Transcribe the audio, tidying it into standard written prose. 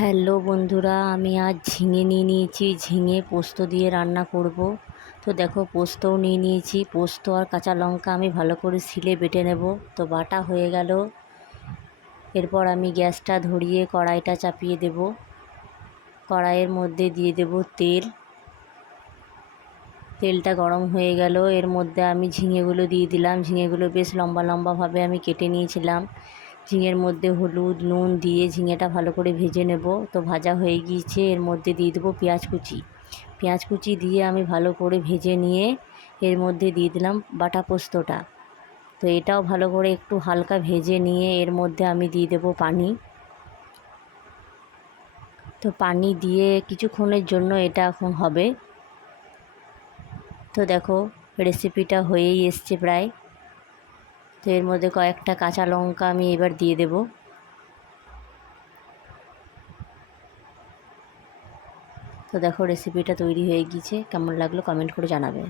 Hello বন্ধুরা, আমি আজ ঝিঙে নিয়ে নিয়েছি। ঝিঙে পোস্ত দিয়ে রান্না করব। তো দেখো, পোস্তও নিয়ে নিয়েছি। পোস্ত আর কাঁচা লঙ্কা আমি ভালো করে শিলে বেটে নেব। তো বাটা হয়ে গেল। এরপর আমি গ্যাসটা ধরিয়ে কড়াইটা চাপিয়ে দেব। কড়াইয়ের মধ্যে দিয়ে দেব তেল। তেলটা গরম হয়ে গেল। এর মধ্যে আমি ঝিঙেগুলো দিয়ে দিলাম। ঝিঙেগুলো বেশ লম্বা লম্বাভাবে আমি কেটে নিয়েছিলাম। ঝিঙের মধ্যে হলুদ নুন দিয়ে ঝিঙেটা ভালো করে ভেজে নেব। তো ভাজা হয়ে গিয়েছে। এর মধ্যে দিয়ে দেবো পেঁয়াজ কুচি। পেঁয়াজ কুচি দিয়ে আমি ভালো করে ভেজে নিয়ে এর মধ্যে দিয়ে দিলাম বাটা পোস্তটা। তো এটাও ভালো করে একটু হালকা ভেজে নিয়ে এর মধ্যে আমি দিয়ে দেবো পানি। তো পানি দিয়ে কিছুক্ষণের জন্য এটা এখন হবে। তো দেখো, রেসিপিটা হয়েই এসছে প্রায়। তো এর মধ্যে কয়েকটা কাঁচা লঙ্কা আমি এবার দিয়ে দেব। তো দেখো, রেসিপিটা তৈরি হয়ে গিয়েছে। কেমন লাগলো কমেন্ট করে জানাবে।